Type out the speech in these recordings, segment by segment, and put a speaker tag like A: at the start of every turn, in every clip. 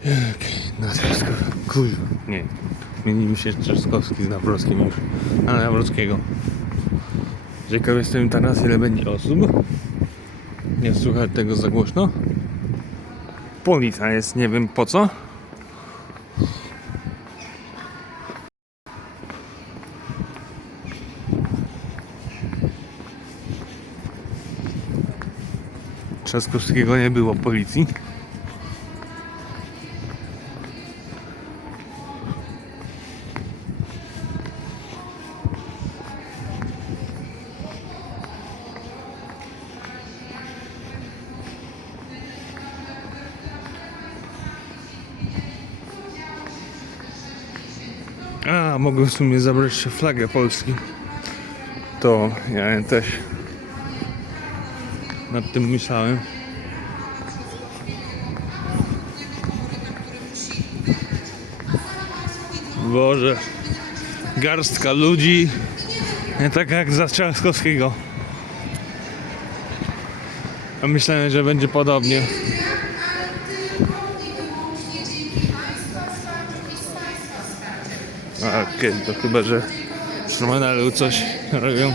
A: Okej, na. Kurwa, nie. Zmienimy się Trzaskowski z Nawrockim już. A Nawrockiego. Ciekaw jestem teraz ile będzie osób. Nie słychać tego za głośno. Policja jest, nie wiem po co. Trzaskowskiego nie było policji. A, mogę w sumie zabrać się flagę Polski. To ja też nad tym myślałem. Boże, garstka ludzi, nie tak jak za Trzaskowskiego. A myślałem, że będzie podobnie. Okej, to chyba, że w Szumanalu coś robią.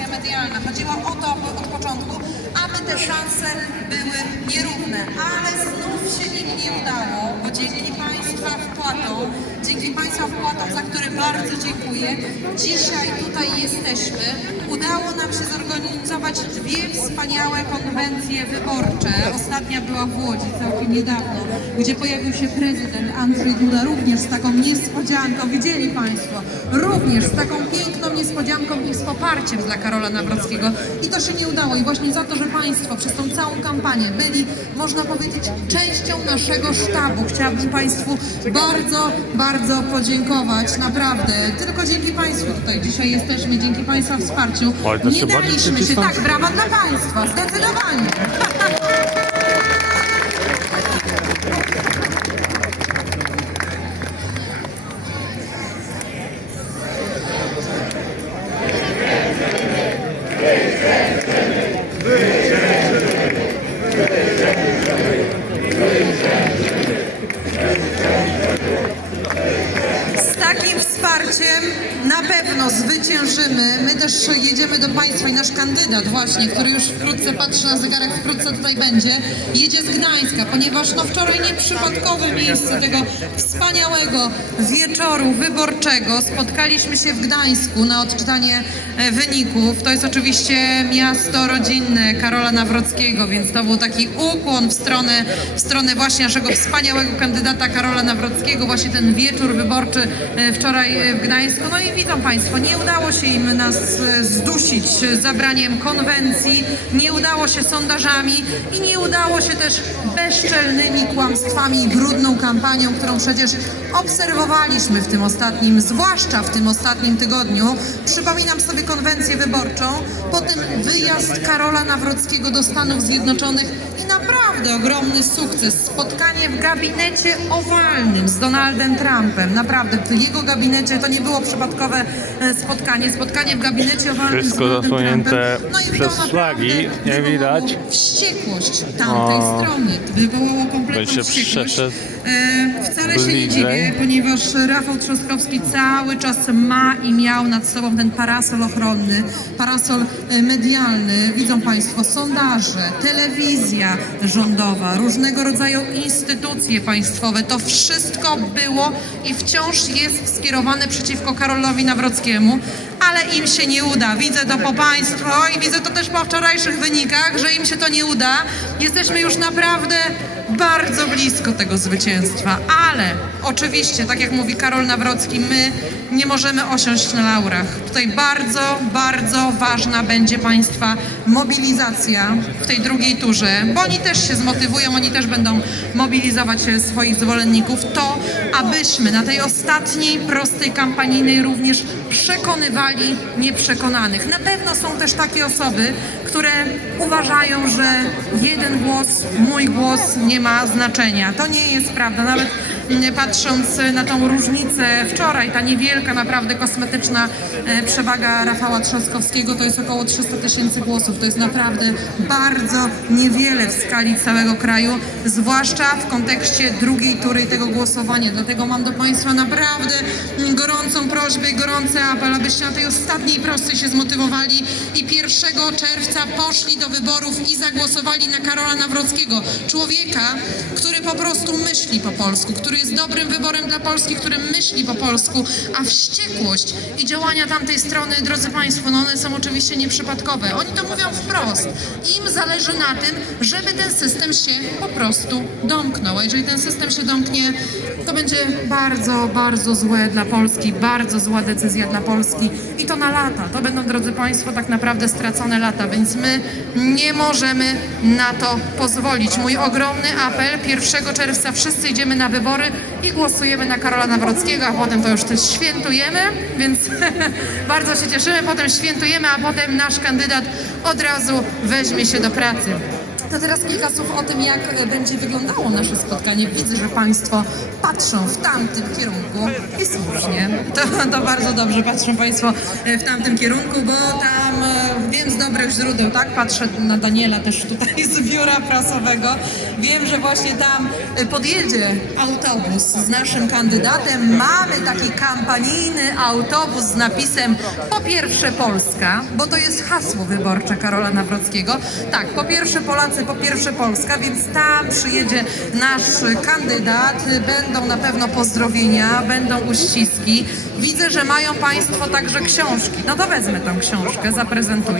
B: Operacja medialna. Chodziło o to od początku, aby te szanse były nierówne, ale znów się im nie udało, bo dzięki Państwa wpłatom, dzięki Państwa wpłatom, za które bardzo dziękuję, dzisiaj tutaj jesteśmy. Udało nam się zorganizować dwie wspaniałe konwencje wyborcze. Ostatnia była w Łodzi całkiem niedawno, gdzie pojawił się prezydent Andrzej Duda, również z taką niespodzianką, widzieli Państwo, również z taką piękną niespodzianką i z poparciem dla Karola Nawrockiego. I to się nie udało i właśnie za to, że Państwo przez tą całą kampanię byli, można powiedzieć, częścią naszego sztabu. Chciałabym Państwu bardzo, bardzo podziękować, naprawdę. Tylko dzięki Państwu tutaj dzisiaj jesteśmy, dzięki Państwa wsparciu.
A: Ale to
B: Nie
A: się bardziej
B: daliśmy się, tak, brawa dla Państwa, zdecydowanie. I nasz kandydat właśnie, który już wkrótce patrzy na zegarek, wkrótce tutaj będzie, jedzie z Gdańska, ponieważ no wczoraj nieprzypadkowe miejsce tego wspaniałego wieczoru wyborczego. Spotkaliśmy się w Gdańsku na odczytanie e, wyników. To jest oczywiście miasto rodzinne Karola Nawrockiego, więc to był taki ukłon w stronę, w stronę właśnie naszego wspaniałego kandydata Karola Nawrockiego, właśnie ten wieczór wyborczy e, wczoraj e, w Gdańsku. No i widzą Państwo, nie udało się im nas zdusić zabraniem konwencji, nie udało się sondażami i nie udało się też bezczelnymi kłamstwami i brudną kampanią, którą przecież obserwowaliśmy w tym ostatnim, zwłaszcza w tym ostatnim tygodniu. Przypominam sobie konwencję wyborczą, potem wyjazd Karola Nawrockiego do Stanów Zjednoczonych i naprawdę ogromny sukces. Spotkanie w gabinecie owalnym z Donaldem Trumpem. Naprawdę, w jego gabinecie to nie było przypadkowe e, spotkanie. Spotkanie w gabinecie owalnym
A: Wszystko
B: z Donaldem Trumpem. No
A: przez flagi, nie widać.
B: Wściekłość tamtej
A: O.
B: strony. Wywołało kompletną
A: Będzie
B: wściekłość.
A: przeszedł
B: E, wcale się nie
A: bliżej.
B: dziwię, ponieważ Rafał Trzaskowski cały czas ma i miał nad sobą ten parasol ochronny, parasol e, medialny. Widzą Państwo, sondaże, telewizja rządowa, różnego rodzaju instytucje państwowe. To wszystko było i wciąż jest skierowane przeciwko Karolowi Nawrockiemu, ale im się nie uda. Widzę to po Państwo i widzę to też po wczorajszych wynikach, że im się to nie uda. Jesteśmy już naprawdę bardzo blisko tego zwycięstwa, ale oczywiście, tak jak mówi Karol Nawrocki, my nie możemy osiąść na laurach. Tutaj bardzo, bardzo ważna będzie Państwa mobilizacja w tej drugiej turze, bo oni też się zmotywują, oni też będą mobilizować swoich zwolenników. To, abyśmy na tej ostatniej, prostej kampanijnej również przekonywali nieprzekonanych. Na pewno są też takie osoby, które uważają, że jeden głos, mój głos nie ma znaczenia. To nie jest prawda. Nawet patrząc na tą różnicę wczoraj, ta niewielka, naprawdę kosmetyczna e, przewaga Rafała Trzaskowskiego to jest około 300 tysięcy głosów. To jest naprawdę bardzo niewiele w skali całego kraju, zwłaszcza w kontekście drugiej tury tego głosowania. Dlatego mam do Państwa naprawdę gorącą prośbę i gorący apel, abyście na tej ostatniej prostej się zmotywowali i 1 czerwca poszli do wyborów i zagłosowali na Karola Nawrockiego. Człowieka, który po prostu myśli po polsku, który jest dobrym wyborem dla Polski, który myśli po polsku, a wściekłość i działania tamtej strony, drodzy Państwo, no one są oczywiście nieprzypadkowe. Oni to mówią wprost. Im zależy na tym, żeby ten system się po prostu domknął. A jeżeli ten system się domknie, to będzie bardzo, bardzo złe dla Polski, bardzo zła decyzja dla Polski i to na lata. To będą, drodzy Państwo, tak naprawdę stracone lata, więc my nie możemy na to pozwolić. Mój ogromny apel, 1 czerwca wszyscy idziemy na wybory i głosujemy na Karola Nawrockiego, a potem to już też świętujemy, więc bardzo się cieszymy, potem świętujemy, a potem nasz kandydat od razu weźmie się do pracy. To teraz kilka słów o tym, jak e, będzie wyglądało nasze spotkanie. Widzę, że Państwo patrzą w tamtym kierunku i słusznie. To, to bardzo dobrze patrzą Państwo e, w tamtym kierunku, bo tam e, wiem z dobrych źródeł, tak? Patrzę na Daniela też tutaj z biura prasowego. Wiem, że właśnie tam e, podjedzie autobus z naszym kandydatem. Mamy taki kampanijny autobus z napisem po pierwsze Polska, bo to jest hasło wyborcze Karola Nawrockiego. Tak, po pierwsze Polacy, po pierwsze Polska, więc tam przyjedzie nasz kandydat. Będą na pewno pozdrowienia, będą uściski. Widzę, że mają Państwo także książki. No to wezmę tą książkę, zaprezentuję.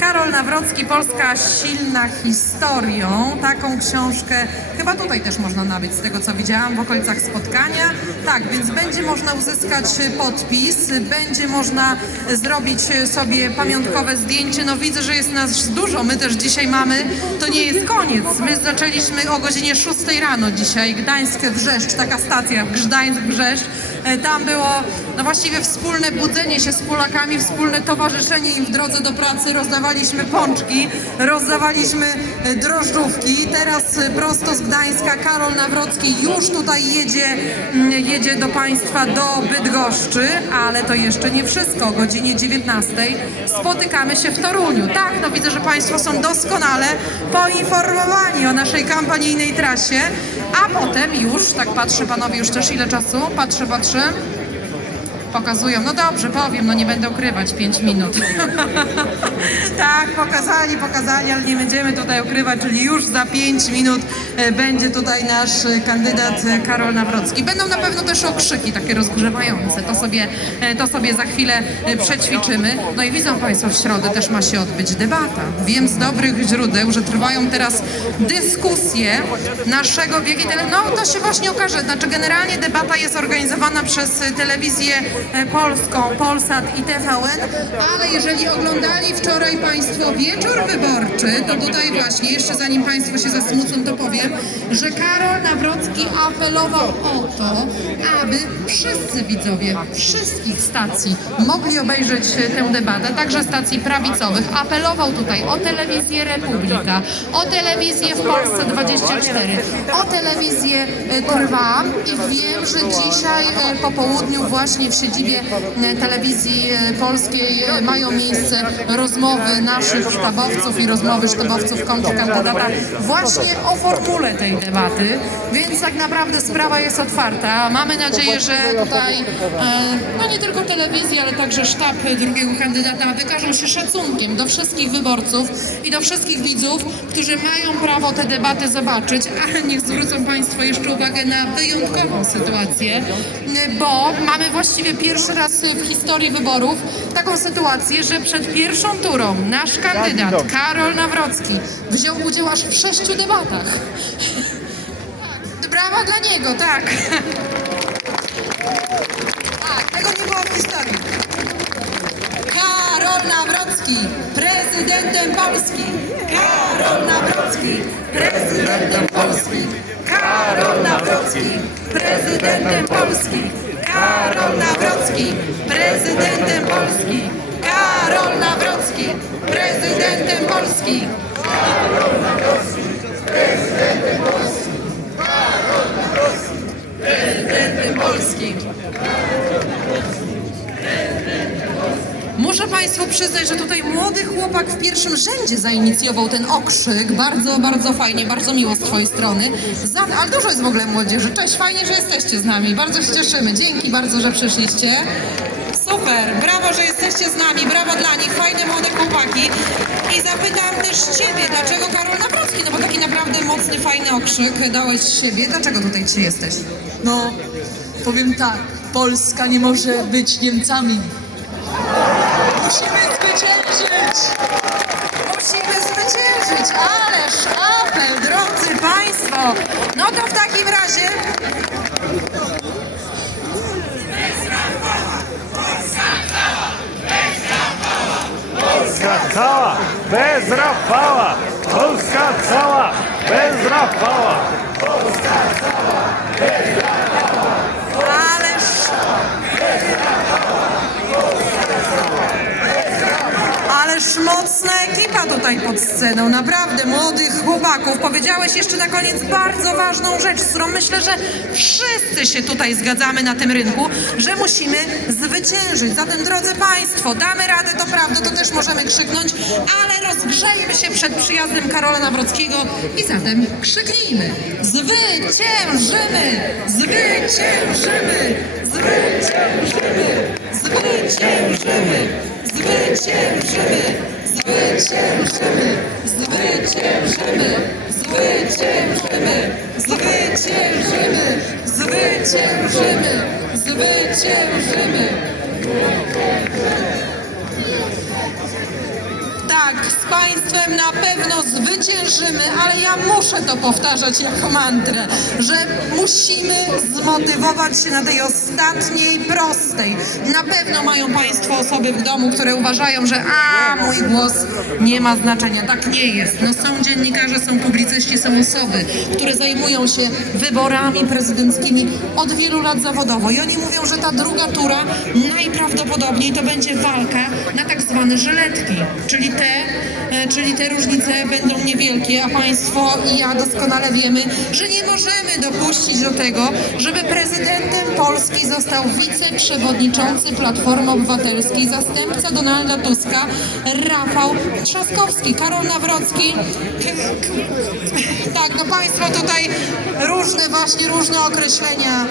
B: Karol Nawrocki, Polska silna historią. Taką książkę chyba tutaj też można nabyć, z tego co widziałam w okolicach spotkania. Tak, więc będzie można uzyskać podpis, będzie można zrobić sobie pamiątkowe zdjęcie. No widzę, że jest nas dużo, my też dzisiaj mamy. To nie jest koniec. My zaczęliśmy o godzinie 6 rano dzisiaj, Gdańsk Wrzeszcz, taka stacja, Gdańsk Wrzeszcz. E, Tam było no właściwie wspólne budzenie się z Polakami, wspólne towarzyszenie im w drodze do pracy. Rozdawaliśmy pączki, rozdawaliśmy e, drożdżówki. Teraz e, prosto z Gdańska Karol Nawrocki już tutaj jedzie, mm, jedzie do Państwa do Bydgoszczy, ale to jeszcze nie wszystko. O godzinie 19 spotykamy się w Toruniu. Tak, no widzę, że Państwo są doskonale poinformowani o naszej kampanijnej trasie, a potem już, tak patrzę Panowie już też ile czasu? Patrzę, patrzę. Pokazują, no dobrze, powiem, no nie będę ukrywać, 5 minut. tak, pokazali, pokazali, ale nie będziemy tutaj ukrywać, czyli już za 5 minut e, będzie tutaj nasz e, kandydat e, Karol Nawrocki. Będą na pewno też okrzyki takie rozgrzewające, to sobie, to sobie za chwilę przećwiczymy. No i widzą Państwo, w środę też ma się odbyć debata. Wiem z dobrych źródeł, że trwają teraz dyskusje naszego, w jakiej tele... No to się właśnie okaże, znaczy generalnie debata jest organizowana przez telewizję polską, Polsat i TVN, ale jeżeli oglądali wczoraj Państwo wieczór wyborczy, to tutaj właśnie, jeszcze zanim Państwo się zasmucą, to powiem, że Karol Nawrocki apelował o to, aby wszyscy widzowie wszystkich stacji mogli obejrzeć e, tę debatę, także stacji prawicowych. Apelował tutaj o telewizję Republika, o telewizję w Polsce 24, o telewizję e, Trwam i wiem, że dzisiaj e, po południu właśnie w siedzibie telewizji polskiej mają miejsce rozmowy naszych sztabowców i rozmowy sztabowców kontrkandydata właśnie o formule tej debaty, więc tak naprawdę sprawa jest otwarta. Mamy nadzieję, że tutaj e, no nie tylko telewizja, ale także sztab drugiego kandydata wykażą się szacunkiem do wszystkich wyborców i do wszystkich widzów, którzy mają prawo tę debatę zobaczyć, ale niech zwrócą Państwo jeszcze uwagę na wyjątkową sytuację, bo mamy właściwie pierwszy raz w historii wyborów taką sytuację, że przed pierwszą turą nasz kandydat Karol Nawrocki wziął udział aż w sześciu debatach. Tak, Brawa dla niego, tak. Tak, tego nie było w historii. Karol Nawrocki, prezydentem Polski. Karol Nawrocki, prezydentem Polski. Karol Nawrocki, prezydentem Polski. Karol Nawrocki, prezydentem Polski. Karol Nawrocki, prezydentem Polski. Prezydentem Państwu przyznać, że tutaj młody chłopak w pierwszym rzędzie zainicjował ten okrzyk. Bardzo, bardzo fajnie, bardzo miło z Twojej strony. Za, ale dużo jest w ogóle młodzieży. Cześć, fajnie, że jesteście z nami. Bardzo się cieszymy. Dzięki bardzo, że przyszliście. Super, brawo, że jesteście z nami. Brawo dla nich, fajne młode chłopaki. I zapytam też Ciebie, dlaczego Karol Nawrocki? No bo taki naprawdę mocny, fajny okrzyk dałeś siebie. Dlaczego tutaj dzisiaj jesteś?
C: No, powiem tak, Polska nie może być Niemcami. Musimy zwyciężyć!
B: Musimy zwyciężyć, ależ apel, drodzy Państwo. No to w takim razie
D: Polska cała, bez Rafała! Polska cała, bez Rafała!
B: Ależ... tutaj pod sceną, naprawdę młodych chłopaków. Powiedziałeś jeszcze na koniec bardzo ważną rzecz, z którą myślę, że wszyscy się tutaj zgadzamy na tym rynku, że musimy zwyciężyć. Zatem drodzy Państwo, damy radę, to prawda, to też możemy krzyknąć, ale rozgrzejmy się przed przyjazdem Karola Nawrockiego i zatem krzyknijmy. Zwyciężymy! Zwyciężymy! Zwyciężymy! Zwyciężymy! Zwyciężymy! Звичаєм живи, звичаєм живи, звичаєм живи, звичаєм живи, звичаєм живи, звичаєм живи. Tak, z Państwem na pewno zwyciężymy, ale ja muszę to powtarzać jako mantrę, że musimy zmotywować się na tej ostatniej prostej. Na pewno mają Państwo osoby w domu, które uważają, że a, mój głos nie ma znaczenia. Tak nie jest. No są dziennikarze, są publicyści, są osoby, które zajmują się wyborami prezydenckimi od wielu lat zawodowo i oni mówią, że ta druga tura najprawdopodobniej to będzie walka na tak zwane żyletki, czyli te, Gracias. Czyli te różnice będą niewielkie, a Państwo i ja doskonale wiemy, że nie możemy dopuścić do tego, żeby prezydentem Polski został wiceprzewodniczący Platformy Obywatelskiej, zastępca Donalda Tuska, Rafał Trzaskowski, Karol Nawrocki. Tak, no Państwo tutaj różne właśnie, różne określenia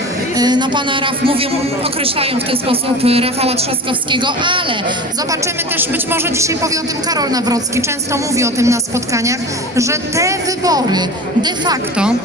B: y, no Pana Raf mówią, określają w ten sposób Rafała Trzaskowskiego, ale zobaczymy też, być może dzisiaj powie o tym Karol Nawrocki, często mówi o tym na spotkaniach, że te wybory de facto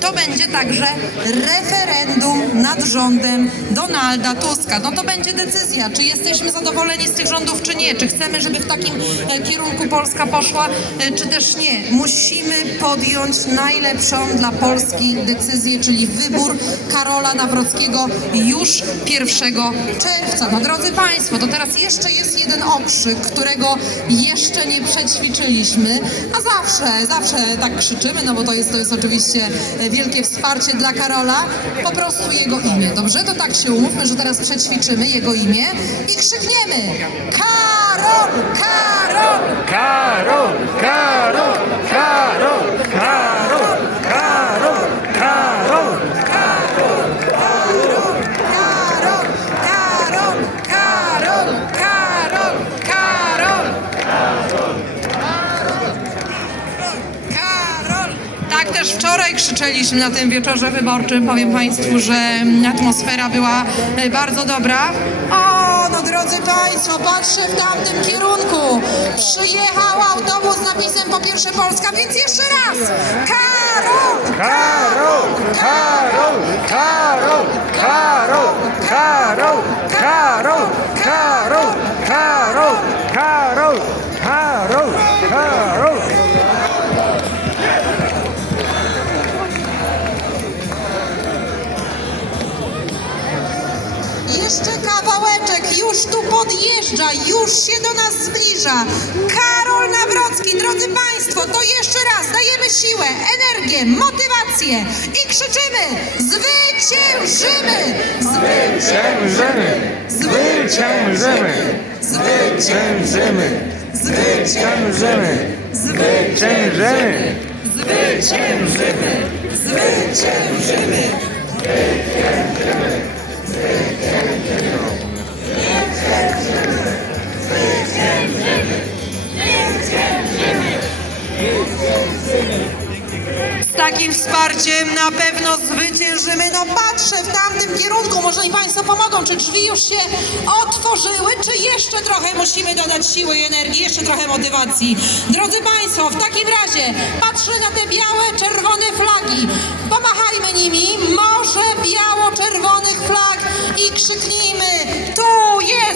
B: to będzie także referendum nad rządem Donalda Tuska. No to będzie decyzja, czy jesteśmy zadowoleni z tych rządów, czy nie. Czy chcemy, żeby w takim e, kierunku Polska poszła, e, czy też nie. Musimy podjąć najlepszą dla Polski decyzję, czyli wybór Karola Nawrockiego już 1 czerwca. No drodzy Państwo, to teraz jeszcze jest jeden okrzyk, którego jeszcze nie przećwiczyliśmy, a zawsze, zawsze tak krzyczymy, no bo to jest, to jest oczywiście wielkie wsparcie dla Karola, po prostu jego imię, dobrze? To tak się umówmy, że teraz przećwiczymy jego imię i krzykniemy. Karol, Karol,
D: Karol, Karol, Karol, Karol, Karol, Karol!
B: Karol, Karol, Karol, Karol, Karol, Karol. Tak też wczoraj krzyczeliśmy na tym wieczorze wyborczym. Powiem Państwu, że atmosfera była e, bardzo dobra. O, no drodzy Państwo, patrzę w tamtym kierunku. Przyjechał autobus z napisem po pierwsze Polska, więc jeszcze raz. Karol!
D: Karol, Karol, Karol, Karol, Karol, Karol, Karol, Karol, Karol, Karol, Karol.
B: Jeszcze kawałeczek, już tu podjeżdża, już się do nas zbliża. Karol Nawrocki, drodzy Państwo, to jeszcze raz dajemy siłę, energię, motywację i krzyczymy zwyciężymy!
A: Zwyciężymy! Zwyciężymy! Zwyciężymy! Zwyciężymy! Zwyciężymy!
B: Zwyciężymy! Zwyciężymy! Z takim wsparciem na pewno zwyciężymy. No patrzę w tamtym kierunku, może mi Państwo pomogą, czy drzwi już się otworzyły, czy jeszcze trochę musimy dodać siły i energii, jeszcze trochę motywacji. Drodzy Państwo, w takim razie patrzę na te białe, czerwone flagi. Pomachajmy nimi, może biało-czerwonych flag i krzyknijmy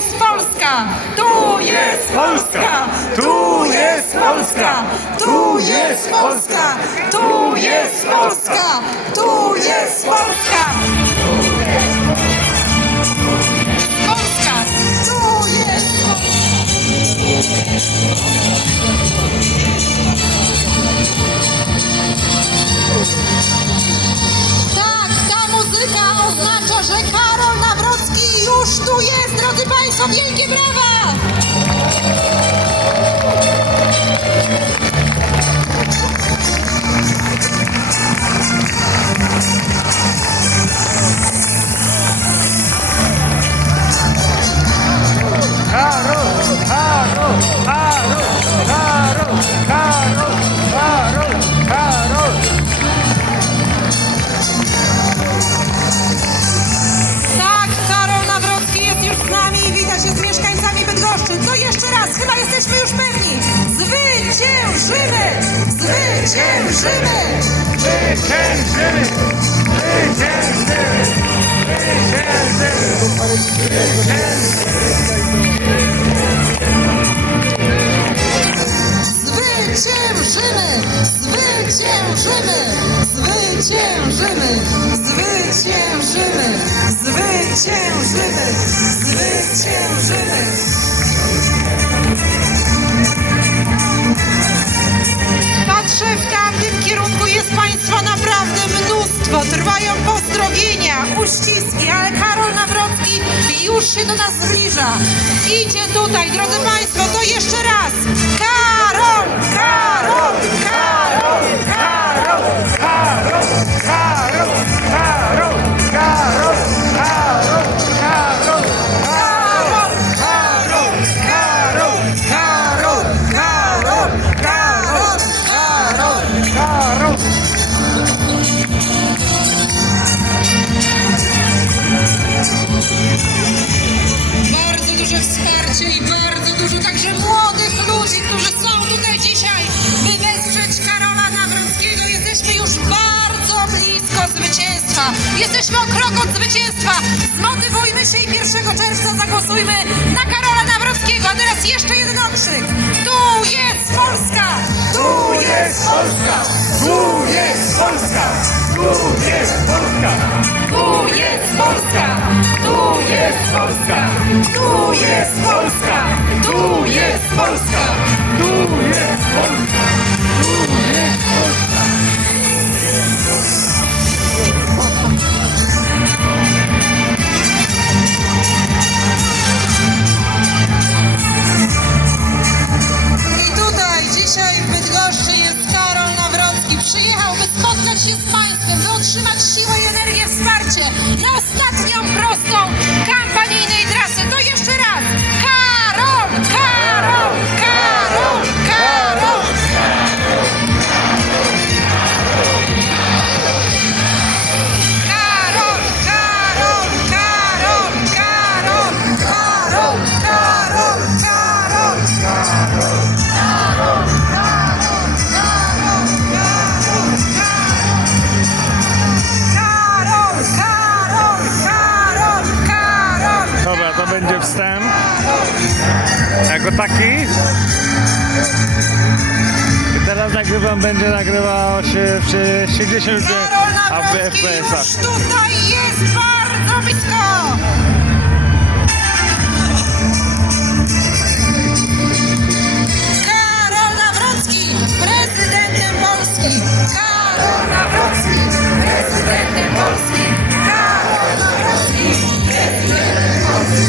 B: jest Polska! Tu jest Polska! Tu jest Polska! Tu jest Polska! Tu jest Polska! Tu jest Polska! Polska! Tu jest Polska! Dios el quebrado. Zwyciężymy! Zwyciężymy!
D: Zwyciężymy! Zwyciężymy! Zwyciężymy!
B: Zwyciężymy! Zwyciężymy! Zwyciężymy! Zwyciężymy! Zwyciężymy! W tamtym kierunku, jest Państwa naprawdę mnóstwo. Trwają pozdrowienia, uściski, ale Karol Nawrocki już się do nas zbliża. Idzie tutaj, drodzy Państwo, to jeszcze raz. Karol! Karol! Zwycięstwa. Jesteśmy o krok od zwycięstwa. Zmotywujmy się i 1 czerwca zagłosujmy na Karola Nawrockiego. A teraz jeszcze jeden okrzyk. Tu jest Polska! Tu jest Polska!
D: Tu jest Polska! Tu jest Polska!
B: Tu jest Polska! Tu jest Polska! Tu jest Polska! Tu jest Polska!
D: Tu jest Polska! Tu jest Polska!
A: Nagrywam, będzie nagrywał się w 60
B: Karol
A: a w FPS-ach.
B: już tutaj jest bardzo blisko. Karol Nawrocki, prezydentem Polski. Karol Nawrocki, prezydent